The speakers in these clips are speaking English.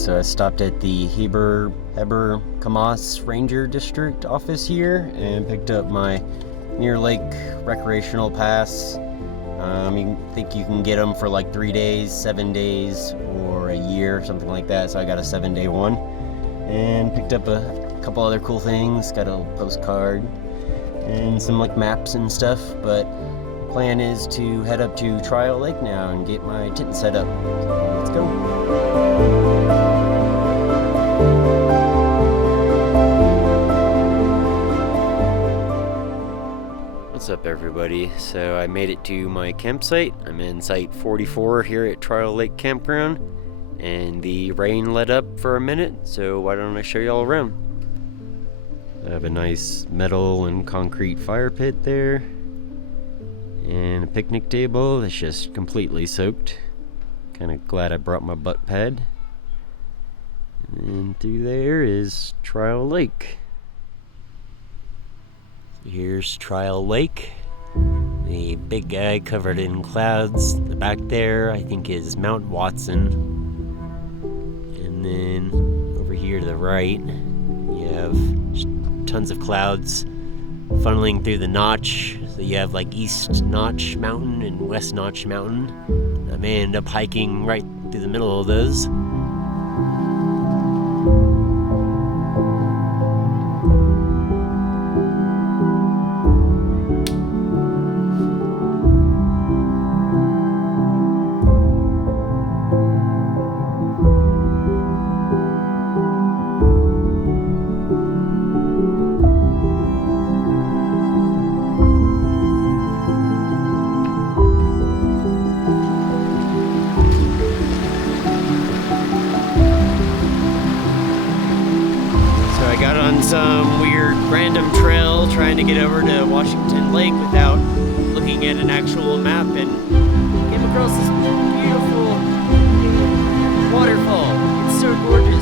So I stopped at the Heber Kamas Ranger District office here and picked up my Mirror Lake recreational pass. You can get them for like 3 days, 7 days, or a year, something like that. So I got a 7-day one and picked up a couple other cool things. Got a postcard and some like maps and stuff. But plan is to head up to Trial Lake now and get my tent set up. So let's go. What's up, everybody? So I made it to my campsite. I'm in site 44 here at Trial Lake Campground, and the rain let up for a minute, so why don't I show you all around. I have a nice metal and concrete fire pit there, and a picnic table that's just completely soaked. Kind of glad I brought my butt pad. And through there is Trial Lake. Here's Trial Lake, the big guy covered in clouds. The back there, I think, is Mount Watson. And then over here to the right, you have tons of clouds funneling through the notch. So you have like East Notch Mountain and West Notch Mountain. I may end up hiking right through the middle of those. Some weird random trail trying to get over to Washington Lake without looking at an actual map, and came across this beautiful waterfall. It's so gorgeous.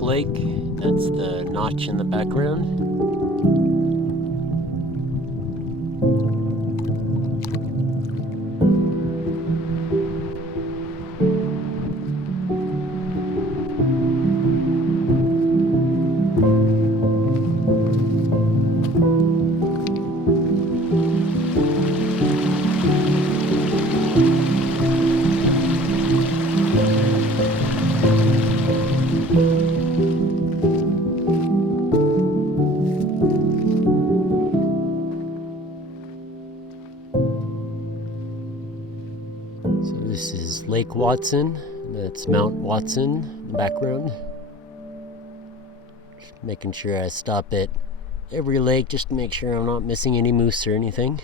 Lake, that's the notch in the background. This is Lake Watson. That's Mount Watson in the background. Just making sure I stop at every lake just to make sure I'm not missing any moose or anything.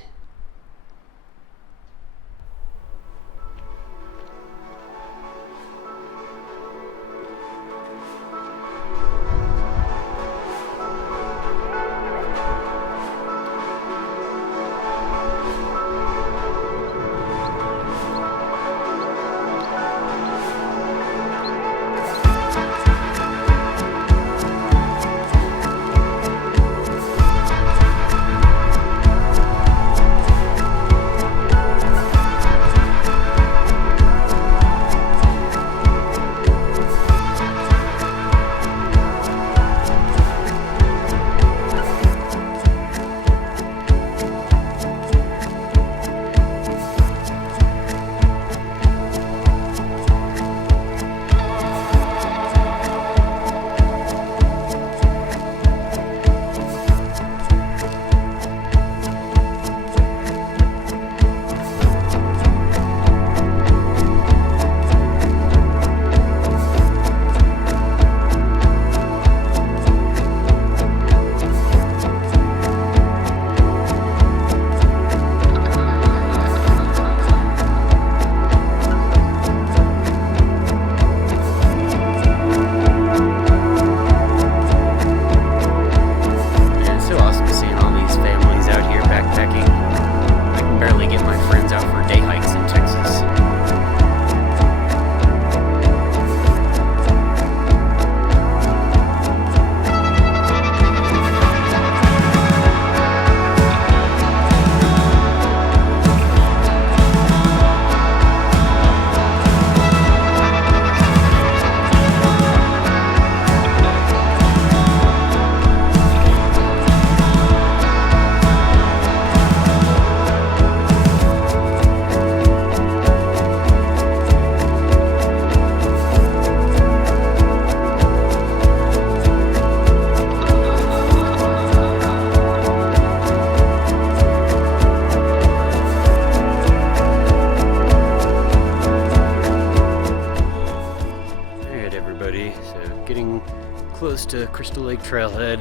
close to Crystal Lake Trailhead,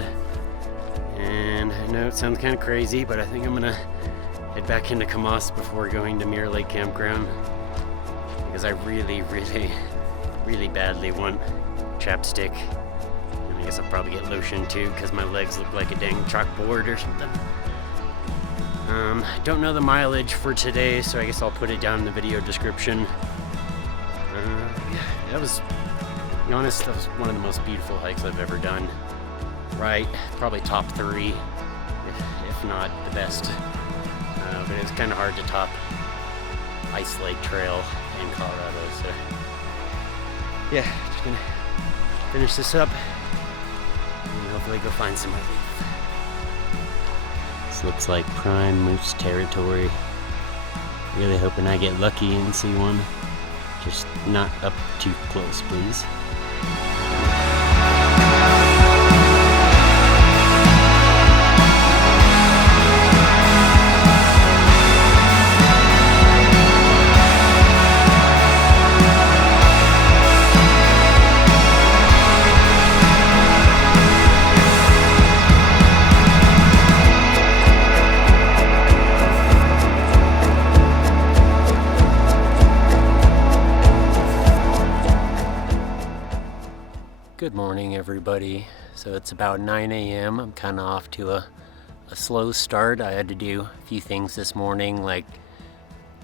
and I know it sounds kind of crazy, but I think I'm gonna head back into Camas before going to Mirror Lake Campground, because I really badly want chapstick, and I guess I'll probably get lotion too, because my legs look like a dang chalkboard or something. Don't know the mileage for today, so I guess I'll put it down in the video description. That was, to be honest, that was one of the most beautiful hikes I've ever done. Right, probably top 3, if not the best. But it was kind of hard to top Ice Lake Trail in Colorado, so yeah, just gonna finish this up and hopefully go find some relief. This looks like prime moose territory. Really hoping I get lucky and see one. Just not up too close, please. Good morning, everybody. So it's about 9 a.m. I'm kind of off to a slow start. I had to do a few things this morning, like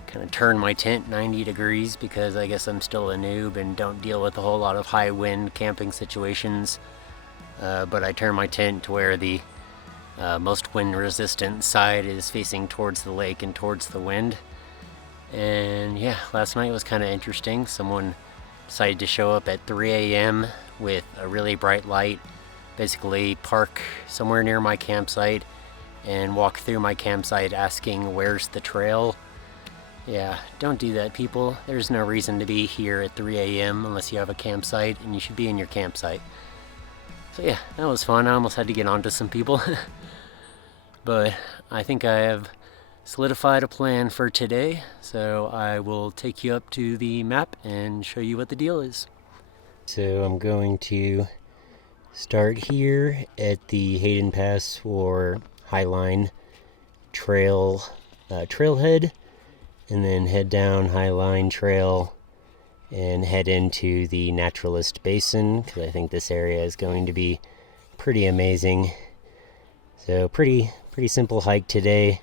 kind of turn my tent 90 degrees because I guess I'm still a noob and don't deal with a whole lot of high wind camping situations. But I turned my tent to where the most wind resistant side is facing towards the lake and towards the wind. And yeah, last night was kind of interesting. Someone decided to show up at 3 a.m. with a really bright light, basically park somewhere near my campsite and walk through my campsite asking where's the trail. Yeah, don't do that, people. There's no reason to be here at 3 a.m. unless you have a campsite, and you should be in your campsite. So yeah, that was fun. I almost had to get onto some people. But I think I have solidified a plan for today, so I will take you up to the map and show you what the deal is. So I'm going to start here at the Hayden Pass or Highline trailhead, and then head down Highline Trail and head into the Naturalist Basin, because I think this area is going to be pretty amazing. So pretty simple hike today,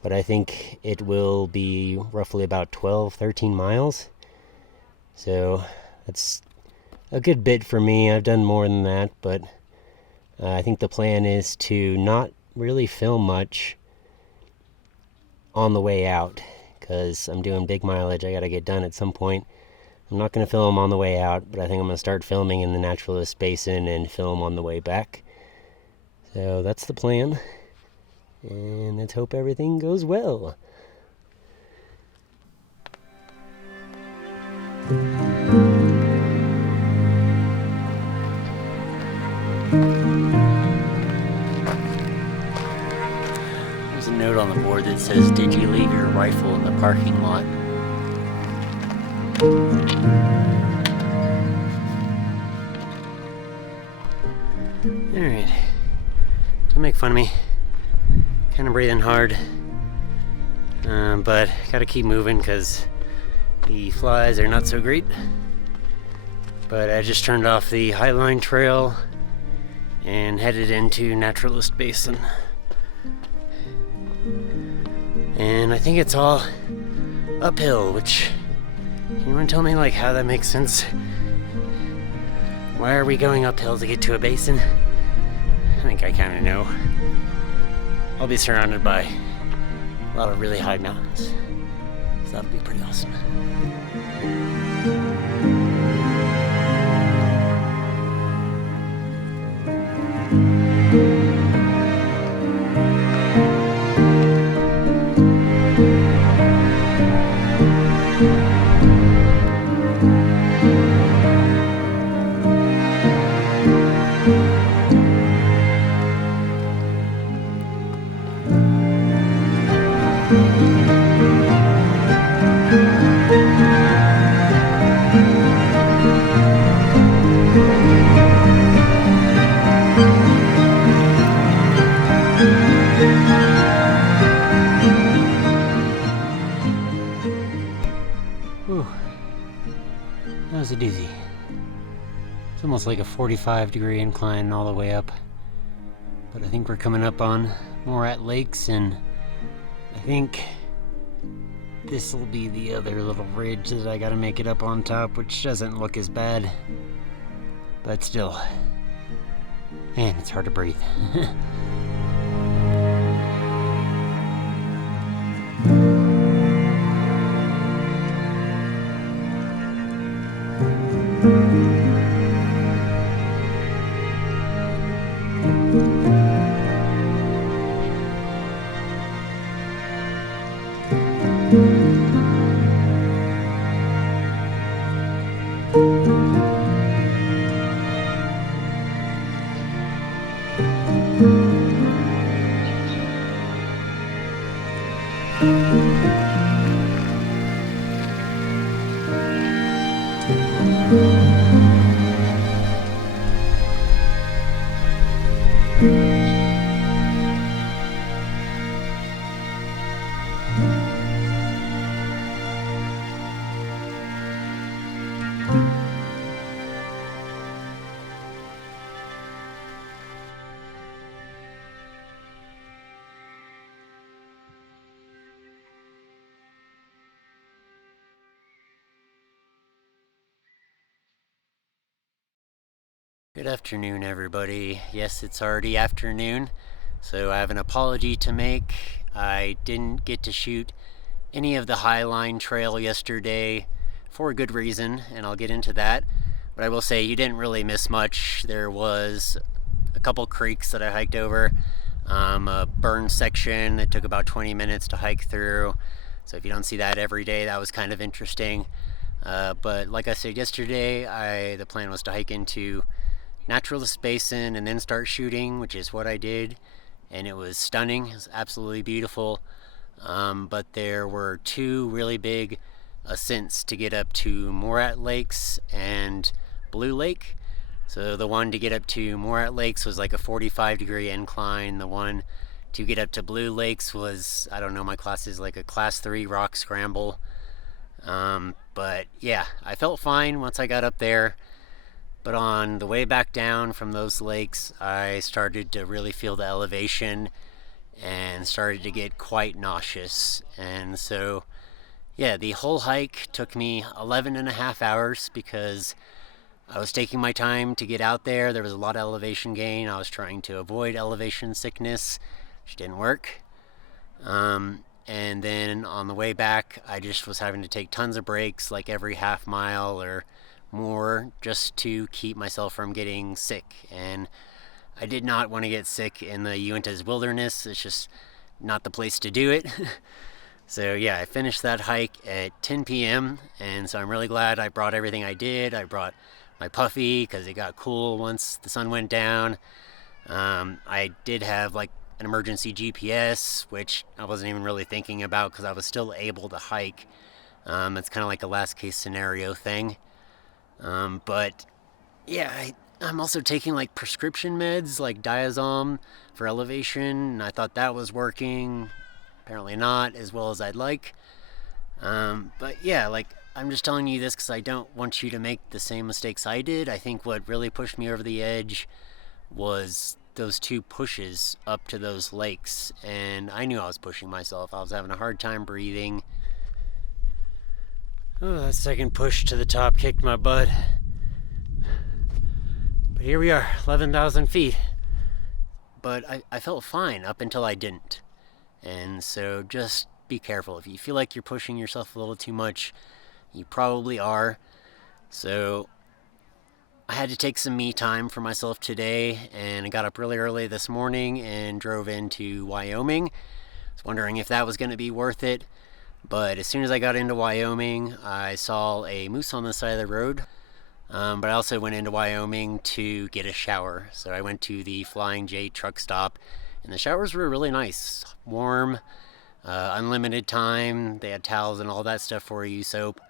but I think it will be roughly about 12-13 miles. So that's a good bit for me. I've done more than that, but I think the plan is to not really film much on the way out, because I'm doing big mileage. I gotta get done at some point. I'm not gonna film on the way out, but I think I'm gonna start filming in the Naturalist Basin and film on the way back. So that's the plan, and let's hope everything goes well. There's a note on the board that says, "Did you leave your rifle in the parking lot?" Alright. Don't make fun of me. Kind of breathing hard. But gotta keep moving because the flies are not so great. But I just turned off the Highline Trail and headed into Naturalist Basin. And I think it's all uphill, which, can anyone tell me like how that makes sense? Why are we going uphill to get to a basin? I think I kind of know. I'll be surrounded by a lot of really high mountains, so that'll be pretty awesome. was a doozy. It's almost like a 45-degree incline all the way up. But I think we're coming up on Mirror Lakes, and I think this will be the other little ridge that I gotta make it up on top, which doesn't look as bad. But still, man, it's hard to breathe. Good afternoon, everybody. Yes, it's already afternoon, so I have an apology to make. I didn't get to shoot any of the Highline trail yesterday for a good reason, and I'll get into that. But I will say you didn't really miss much. There was a couple creeks that I hiked over, a burn section that took about 20 minutes to hike through. So if you don't see that every day, that was kind of interesting. But like I said yesterday, the plan was to hike into Naturalist Basin and then start shooting, which is what I did, and it was stunning. It was absolutely beautiful. But there were two really big ascents to get up to Mirror Lakes and Blue Lake. So the one to get up to Mirror Lakes was like a 45-degree incline. The one to get up to Blue Lakes was, I don't know, my class is like a class 3 rock scramble. But yeah, I felt fine once I got up there. But on the way back down from those lakes, I started to really feel the elevation and started to get quite nauseous. And so, yeah, the whole hike took me 11 and a half hours because I was taking my time to get out there. There was a lot of elevation gain. I was trying to avoid elevation sickness, which didn't work. And then on the way back, I just was having to take tons of breaks, like every half mile or more, just to keep myself from getting sick. And I did not want to get sick in the Uintas wilderness. It's just not the place to do it. So yeah, I finished that hike at 10 p.m. and so I'm really glad I brought everything I did. I brought my puffy because it got cool once the sun went down. I did have like an emergency GPS, which I wasn't even really thinking about because I was still able to hike. It's kind of like a last case scenario thing. But yeah, I'm also taking like prescription meds like diazom for elevation, and I thought that was working. Apparently not as well as I'd like. But yeah, like I'm just telling you this because I don't want you to make the same mistakes I did. I think what really pushed me over the edge was those two pushes up to those lakes, and I knew I was pushing myself. I was having a hard time breathing. Oh, that second push to the top kicked my butt. But here we are, 11,000 feet. But I felt fine up until I didn't. And so just be careful. If you feel like you're pushing yourself a little too much, you probably are. So I had to take some me time for myself today, and I got up really early this morning and drove into Wyoming. I was wondering if that was going to be worth it. But as soon as I got into Wyoming, I saw a moose on the side of the road. But I also went into Wyoming to get a shower. So I went to the Flying J truck stop, and the showers were really nice. Warm, unlimited time. They had towels and all that stuff for you, soap.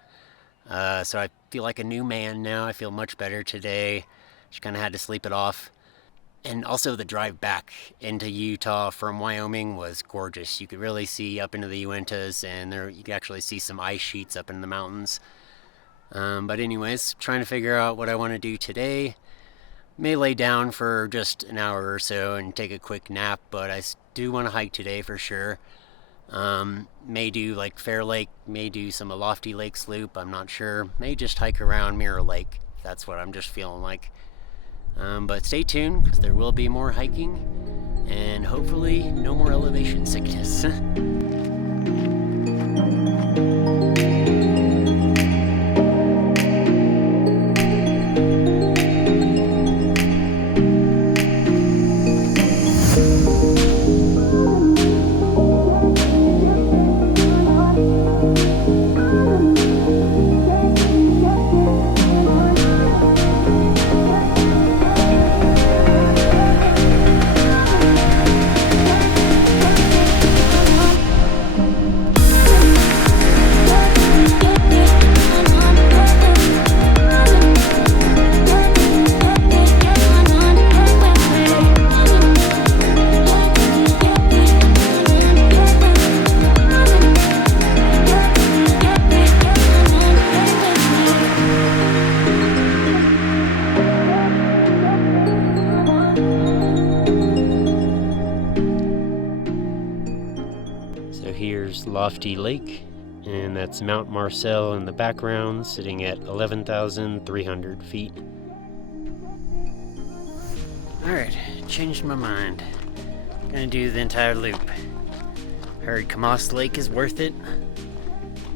So I feel like a new man now. I feel much better today. Just kind of had to sleep it off. And also the drive back into Utah from Wyoming was gorgeous. You could really see up into the Uintas, and there you could actually see some ice sheets up in the mountains. But anyways, trying to figure out what I want to do today. May lay down for just an hour or so and take a quick nap, but I do want to hike today for sure. May do like Fair Lake, may do some Lofty Lakes loop, I'm not sure. May just hike around Mirror Lake. That's what I'm just feeling like. But stay tuned, because there will be more hiking, and hopefully no more elevation sickness. Lofty Lake, and that's Mount Marcel in the background, sitting at 11,300 feet. Alright, changed my mind. Gonna do the entire loop. Heard Camas Lake is worth it,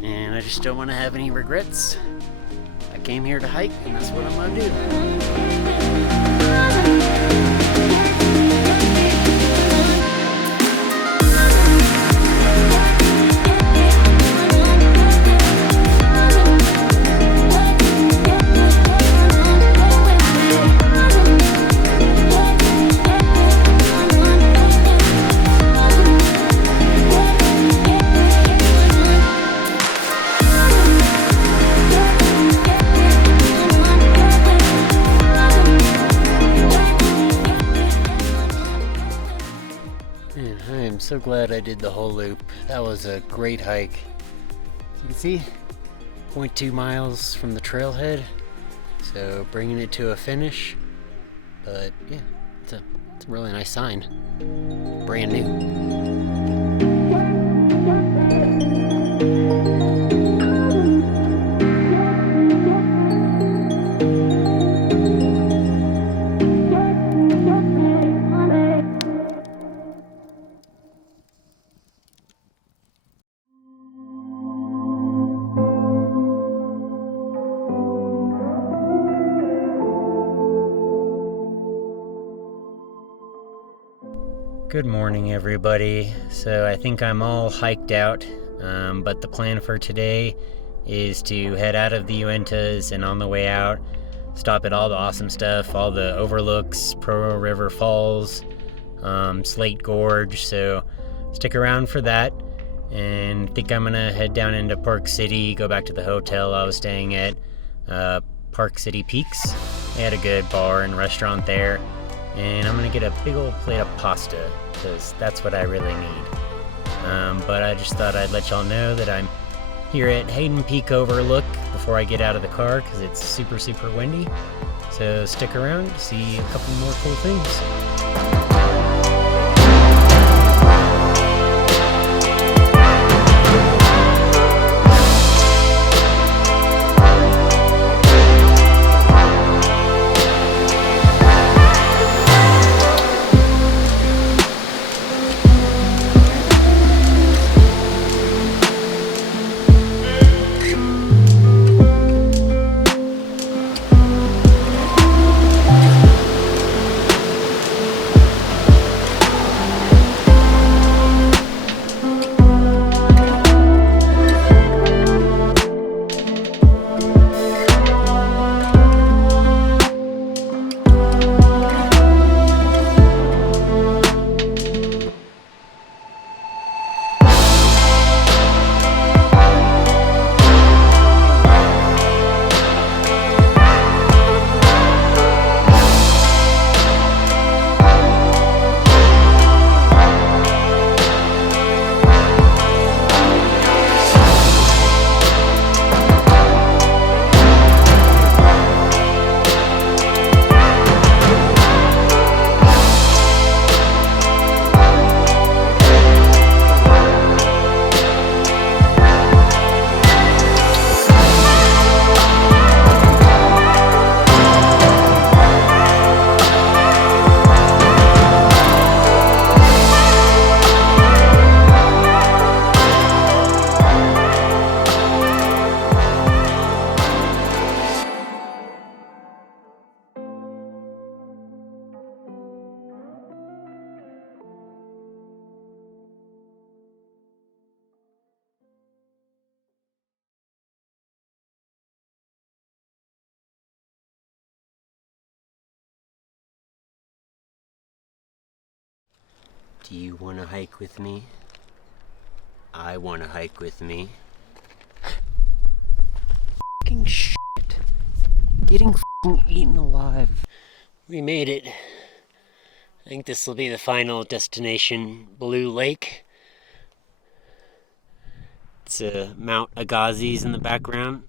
and I just don't want to have any regrets. I came here to hike, and that's what I'm gonna do. I'm so glad I did the whole loop. That was a great hike. As you can see, 0.2 miles from the trailhead, so bringing it to a finish. But yeah, it's a really nice sign. Brand new. Good morning, everybody. So I think I'm all hiked out, but the plan for today is to head out of the Uintas, and on the way out, stop at all the awesome stuff, all the overlooks, Provo River Falls, Slate Gorge. So stick around for that, and I think I'm gonna head down into Park City, go back to the hotel I was staying at, Park City Peaks. They had a good bar and restaurant there. And I'm gonna get a big old plate of pasta, because that's what I really need. But I just thought I'd let y'all know that I'm here at Hayden Peak Overlook before I get out of the car, because it's super windy. So stick around to see a couple more cool things. Do you want to hike with me? I want to hike with me. Fucking shit. Getting fucking eaten alive. We made it. I think this will be the final destination, Blue Lake. It's Mount Agassiz in the background.